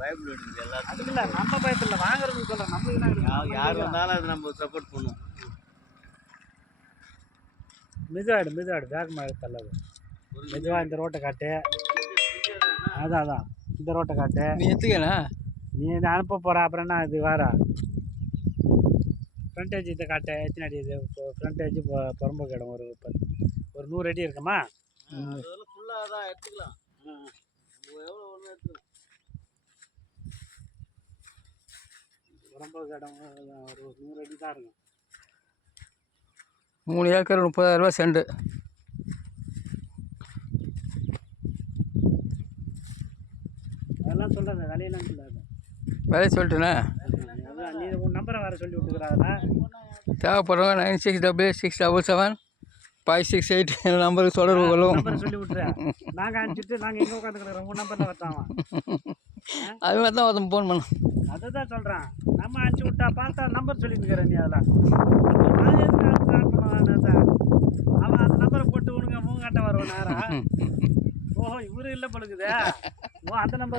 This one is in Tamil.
பயப்பட வேண்டியது எல்லாத்துக்கும். அதுக்கு இல்லை, நம்ம பயப்படல, வாங்குறதுக்கு சொல்கிறேன். நம்மளுக்கு யார் வந்தாலும் அது நம்ம சப்போர்ட் பண்ணுவோம். மெதுவாடு வேகமாக தள்ளாது. மெதுவாக இந்த ரோட்டை காட்டு. அதான் இந்த ரோட்டை காட்டு. நீ எடுத்துக்கண்ணா, நீ இதை அனுப்ப போகிற, அப்புறம் என்ன இது வேற ஃப்ரண்டேஜ் இதை காட்டு. எத்தனை அடி இது ஃப்ரண்டேஜ் புறம்போக்கு இடம்? ஒரு 100 அடி இருக்குமா? அதெல்லாம் ஃபுல்லாக தான் எடுத்துக்கலாம். எவ்வளோ ஒன்று எடுத்துக்கலாம். புறம்போக்கு இடம் ஒரு 100 அடி தான் இருக்கும். 3 ஏக்கர் 30,000 ரூபா சென்ட். அதெல்லாம் சொல்லாத, விலையெல்லாம் சொல்லாத. விலை சொல்லிட்டேண்ணே. அதான் நீ உன் நம்பரை வேறு சொல்லி விட்டுக்கிறாங்களா? தேவைப்படுறவங்க 96665568 என் நம்பருக்கு தொடர்பு கொள்ளும். நம்பரை சொல்லி விட்டுறேன். நாங்கள் அனுப்பிச்சிட்டு நாங்கள் எங்கே உட்காந்துக்கிறோம், உன் நம்பரில் வரட்டாமா? அது மாதிரி தான் ஒருத்தன் ஃபோன் பண்ணோம். அதை தான் சொல்கிறேன். நம்ம அனுப்பிச்சி விட்டா பார்த்தா நம்பர் சொல்லிட்டுக்கிறேன். நீ அதெல்லாம் நான் எதுக்கு அனுப்புவேன்? அவன் அந்த நம்பரை போட்டு உனக்கு மூங்கட்ட வருவன் நேரம். ஓஹோ, இவரு இல்லை பழுக்குதே. ஓ, அந்த நம்பரை